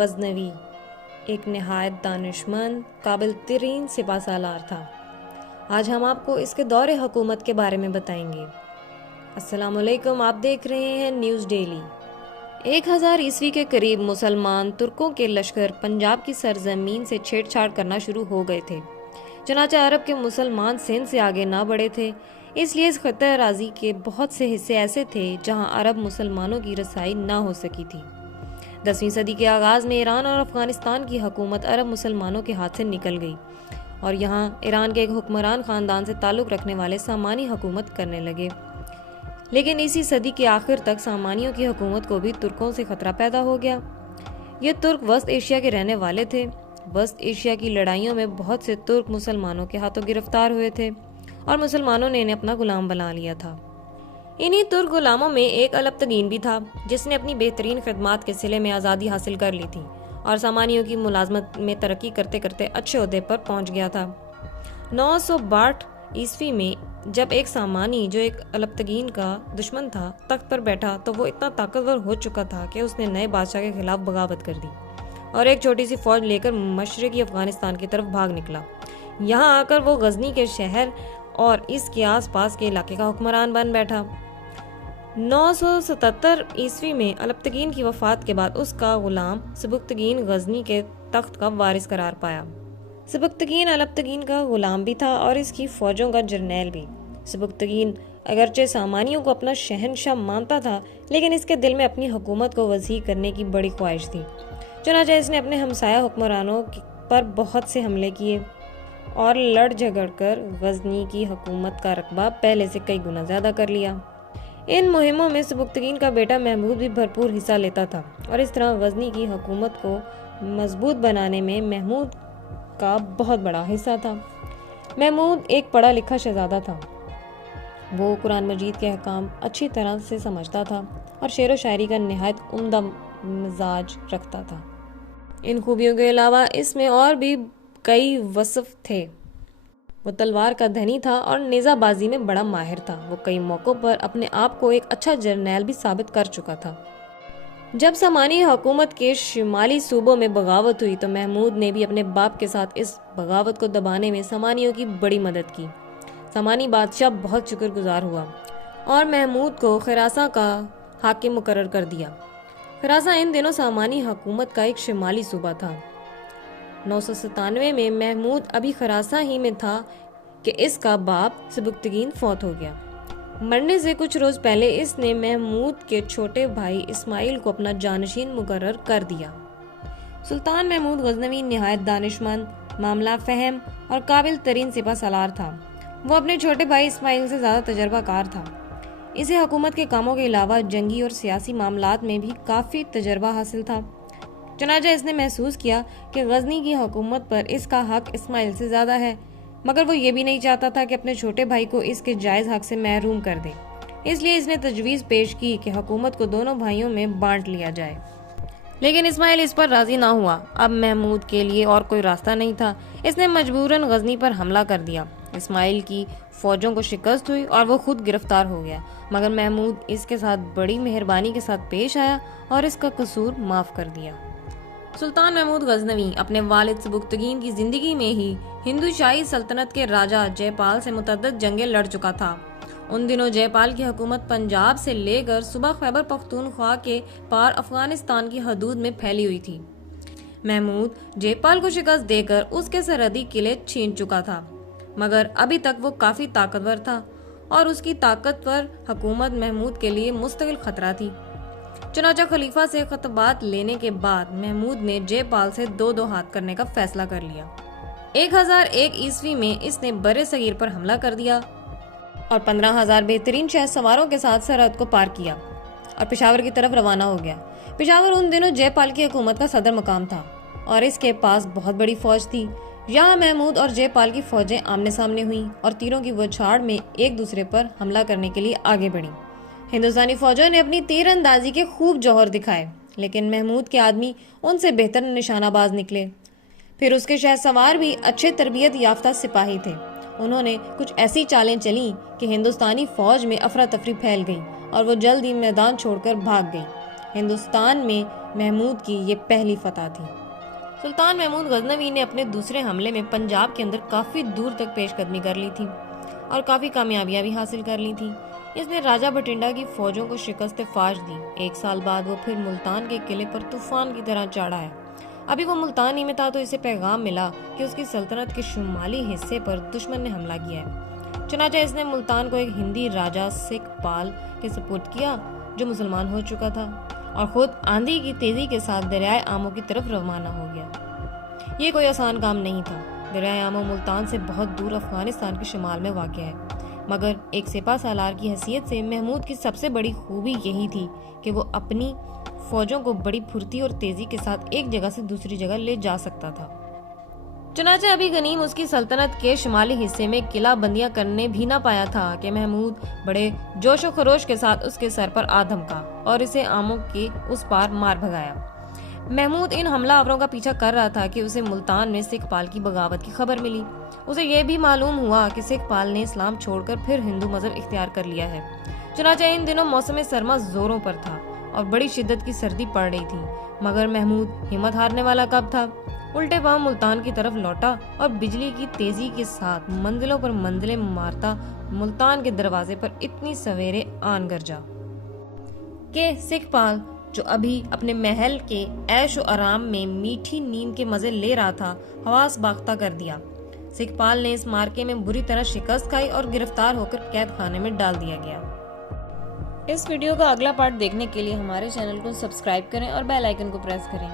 غزنوی ایک نہایت دانشمند قابل ترین سپہ سالار تھا۔ آج ہم آپ کو اس کے دور حکومت کے بارے میں بتائیں گے۔ السلام علیکم، آپ دیکھ رہے ہیں نیوز ڈیلی۔ 1000 عیسوی کے قریب مسلمان ترکوں کے لشکر پنجاب کی سرزمین سے چھیڑ چھاڑ کرنا شروع ہو گئے تھے۔ چنانچہ عرب کے مسلمان سندھ سے آگے نہ بڑھے تھے، اس لیے اس خطہ اراضی کے بہت سے حصے ایسے تھے جہاں عرب مسلمانوں کی رسائی نہ ہو سکی تھی۔ 10ویں صدی کے آغاز میں ایران اور افغانستان کی حکومت عرب مسلمانوں کے ہاتھ سے نکل گئی اور یہاں ایران کے ایک حکمران خاندان سے تعلق رکھنے والے سامانی حکومت کرنے لگے۔ لیکن اسی صدی کے آخر تک سامانیوں کی حکومت کو بھی ترکوں سے خطرہ پیدا ہو گیا۔ یہ ترک وسط ایشیا کے رہنے والے تھے۔ وسط ایشیا کی لڑائیوں میں بہت سے ترک مسلمانوں کے ہاتھوں گرفتار ہوئے تھے اور مسلمانوں نے انہیں اپنا غلام بنا لیا تھا۔ انہی ترک غلاموں میں ایک الپتگین بھی تھا جس نے اپنی بہترین خدمات کے صلے میں آزادی حاصل کر لی تھی اور سامانیوں کی ملازمت میں ترقی کرتے کرتے اچھے عہدے پر پہنچ گیا تھا۔ 962 عیسوی میں جب ایک سامانی جو ایک الپتگین کا دشمن تھا تخت پر بیٹھا تو وہ اتنا طاقتور ہو چکا تھا کہ اس نے نئے بادشاہ کے خلاف بغاوت کر دی اور ایک چھوٹی سی فوج لے کر مشرقی افغانستان کی طرف بھاگ نکلا۔ یہاں آ کر وہ غزنی کے شہر اور اس کے آس پاس کے علاقے کا حکمران بن بیٹھا۔ 977 عیسوی میں الپتگین کی وفات کے بعد اس کا غلام سبکتگین غزنی کے تخت کا وارث قرار پایا۔ سبکتگین الپتگین کا غلام بھی تھا اور اس کی فوجوں کا جرنیل بھی۔ سبکتگین اگرچہ سامانیوں کو اپنا شہنشاہ مانتا تھا لیکن اس کے دل میں اپنی حکومت کو وسیع کرنے کی بڑی خواہش تھی۔ چنانچہ اس نے اپنے ہمسایہ حکمرانوں پر بہت سے حملے کیے اور لڑ جھگڑ کر غزنی کی حکومت کا رقبہ پہلے سے کئی گنا زیادہ کر لیا۔ ان مہموں میں سبکتگین کا بیٹا محمود بھی بھرپور حصہ لیتا تھا اور اس طرح غزنی کی حکومت کو مضبوط بنانے میں محمود کا بہت بڑا حصہ تھا۔ محمود ایک پڑھا لکھا شہزادہ تھا۔ وہ قرآن مجید کے احکام اچھی طرح سے سمجھتا تھا اور شعر و شاعری کا نہایت عمدہ مزاج رکھتا تھا۔ ان خوبیوں کے علاوہ اس میں اور بھی کئی وصف تھے۔ وہ تلوار کا دھنی تھا اور نیزہ بازی میں بڑا ماہر تھا۔ وہ کئی موقعوں پر اپنے آپ کو ایک اچھا جرنیل بھی ثابت کر چکا تھا۔ جب سامانی حکومت کے شمالی صوبوں میں بغاوت ہوئی تو محمود نے بھی اپنے باپ کے ساتھ اس بغاوت کو دبانے میں سامانیوں کی بڑی مدد کی۔ سامانی بادشاہ بہت شکر گزار ہوا اور محمود کو خراساں کا حاکم مقرر کر دیا۔ خراساں ان دنوں سامانی حکومت کا ایک شمالی صوبہ تھا۔ 997 میں محمود ابھی خراساں ہی میں تھا کہ اس کا باپ سبکتگین فوت ہو گیا۔ مرنے سے کچھ روز پہلے اس نے محمود کے چھوٹے بھائی اسماعیل کو اپنا جانشین مقرر کر دیا۔ سلطان محمود غزنوی نہایت دانشمند، معاملہ فہم اور قابل ترین سپہ سالار تھا۔ وہ اپنے چھوٹے بھائی اسماعیل سے زیادہ تجربہ کار تھا۔ اسے حکومت کے کاموں کے علاوہ جنگی اور سیاسی معاملات میں بھی کافی تجربہ حاصل تھا۔ چنانچہ اس نے محسوس کیا کہ غزنی کی حکومت پر اس کا حق اسماعیل سے زیادہ ہے، مگر وہ یہ بھی نہیں چاہتا تھا کہ اپنے چھوٹے بھائی کو اس کے جائز حق سے محروم کر دے۔ اس لیے اس نے تجویز پیش کی کہ حکومت کو دونوں بھائیوں میں بانٹ لیا جائے، لیکن اسماعیل اس پر راضی نہ ہوا۔ اب محمود کے لیے اور کوئی راستہ نہیں تھا۔ اس نے مجبوراً غزنی پر حملہ کر دیا۔ اسماعیل کی فوجوں کو شکست ہوئی اور وہ خود گرفتار ہو گیا، مگر محمود اس کے ساتھ بڑی مہربانی کے ساتھ پیش آیا اور اس کا قصور معاف کر دیا۔ سلطان محمود غزنوی اپنے والد سبکتگین کی زندگی میں ہی ہندو شاہی سلطنت کے راجہ جے پال سے متعدد جنگیں لڑ چکا تھا۔ ان دنوں جے پال کی حکومت پنجاب سے لے کر صوبہ خیبر پختونخوا کے پار افغانستان کی حدود میں پھیلی ہوئی تھی۔ محمود جے پال کو شکست دے کر اس کے سرحدی قلعے چھین چکا تھا، مگر ابھی تک وہ کافی طاقتور تھا اور اس کی طاقتور حکومت محمود کے لیے مستقل خطرہ تھی۔ چنانچہ خلیفہ سے خطبات لینے کے بعد محمود نے جے پال سے دو ہاتھ کرنے کا فیصلہ کر لیا۔ 1001 عیسوی میں اس نے برِ صغیر پر حملہ کر دیا اور 15,000 بہترین شہ سواروں کے ساتھ سرحد کو پار کیا اور پشاور کی طرف روانہ ہو گیا۔ پشاور ان دنوں جے پال کی حکومت کا صدر مقام تھا اور اس کے پاس بہت بڑی فوج تھی۔ یہاں محمود اور جے پال کی فوجیں آمنے سامنے ہوئیں اور تیروں کی بوچھاڑ میں ایک دوسرے پر حملہ کرنے کے لیے آگے بڑھیں۔ ہندوستانی فوجوں نے اپنی تیر اندازی کے خوب جوہر دکھائے، لیکن محمود کے آدمی ان سے بہتر نشانہ باز نکلے۔ پھر اس کے شہ سوار بھی اچھے تربیت یافتہ سپاہی تھے۔ انہوں نے کچھ ایسی چالیں چلیں کہ ہندوستانی فوج میں افراتفری پھیل گئی اور وہ جلد ہی میدان چھوڑ کر بھاگ گئی۔ ہندوستان میں محمود کی یہ پہلی فتح تھی۔ سلطان محمود غزنوی نے اپنے دوسرے حملے میں پنجاب کے اندر کافی دور تک پیش قدمی کر لی تھی اور کافی کامیابیاں بھی حاصل کر لی تھی۔ اس نے راجہ بھٹنڈا کی فوجوں کو شکست فاش دی۔ 1 سال بعد وہ پھر ملتان کے قلعے پر طوفان کی طرح چڑھ آیا۔ ابھی وہ ملتان ہی میں تھا تو اسے پیغام ملا کہ اس کی سلطنت کے شمالی حصے پر دشمن نے حملہ کیا ہے۔ چنانچہ اس نے ملتان کو ایک ہندی راجہ سکھ پال کے سپرد کیا جو مسلمان ہو چکا تھا، اور خود آندھی کی تیزی کے ساتھ دریائے آمو کی طرف روانہ ہو گیا۔ یہ کوئی آسان کام نہیں تھا۔ دریائے آمو ملتان سے بہت دور افغانستان کے شمال میں واقع ہے، مگر ایک سپہ سالار کی حیثیت سے محمود کی سب سے بڑی خوبی یہی تھی کہ وہ اپنی فوجوں کو بڑی پھرتی اور تیزی کے ساتھ ایک جگہ سے دوسری جگہ لے جا سکتا تھا۔ چنانچہ ابھی غنیم اس کی سلطنت کے شمالی حصے میں قلعہ بندیاں کرنے بھی نہ پایا تھا کہ محمود بڑے جوش و خروش کے ساتھ اس کے سر پر آ دھمکا اور اسے آمو کے اس پار مار بھگایا۔ محمود ان حملہ آوروں کا پیچھا کر رہا تھا کہ اسے ملتان میں سکھ پال کی بغاوت کی خبر ملی۔ اسے یہ بھی معلوم ہوا کہ سکھ پال نے اسلام چھوڑ کر پھر ہندو مذہب اختیار کر لیا ہے۔ چنانچہ ان دنوں موسم سرما زوروں پر تھا اور بڑی شدت کی سردی پڑ رہی تھی، مگر محمود ہمت ہارنے والا کب تھا؟ الٹے پاؤں ملتان کی طرف لوٹا اور بجلی کی تیزی کے ساتھ منزلوں پر منزلیں مارتا ملتان کے دروازے پر اتنی سویرے آن گرجا کہ سکھ پال جو ابھی اپنے محل کے عیش و آرام میں میٹھی نیند کے مزے لے رہا تھا، حواس باختہ کر دیا۔ سکھ پال نے اس مارکے میں بری طرح شکست کھائی اور گرفتار ہو کر قید خانے میں ڈال دیا گیا۔ اس ویڈیو کا اگلا پارٹ دیکھنے کے لیے ہمارے چینل کو سبسکرائب کریں اور بیل آئیکن کو پریس کریں۔